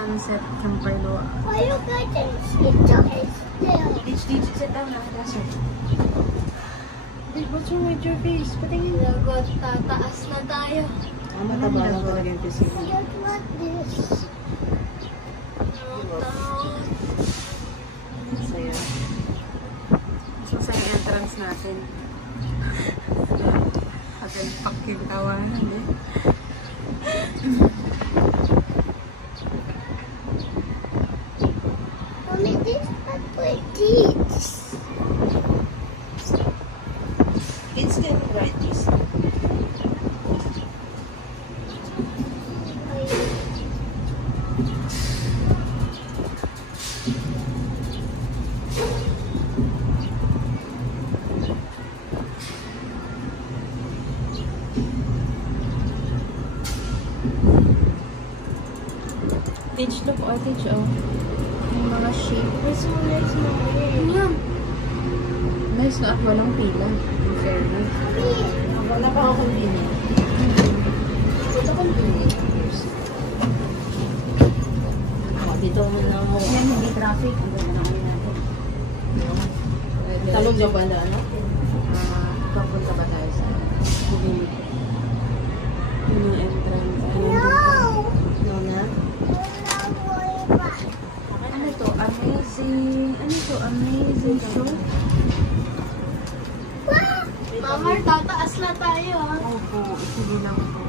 sunset Camperloa. Why you getting still? Dito, sit down na. Dasher. What's wrong with your face? Patingin. Lagot, tataas na tayo. Mataba lang talaga yung face. I don't want this. Saya. So, sa entrance natin. Agad paking tawanan eh. Mommy, this is not for kids. Kids can ride this. Teach to po, teach oh. Yung mga shape. This one is mine. Yan. Nice na at walang pila. In fairness. Wala pa ako convenient. Wala convenient. Dito muna ako. Yan, hindi traffic. Ang ganda na kami natin. Talog na ba na ano? Papunta ba tayo sa Bumili? Yun ang entrance. No na? Ano to? Amazing. Ano to? Amazing show? Mama, tataas na tayo. Opo. Sige lang po.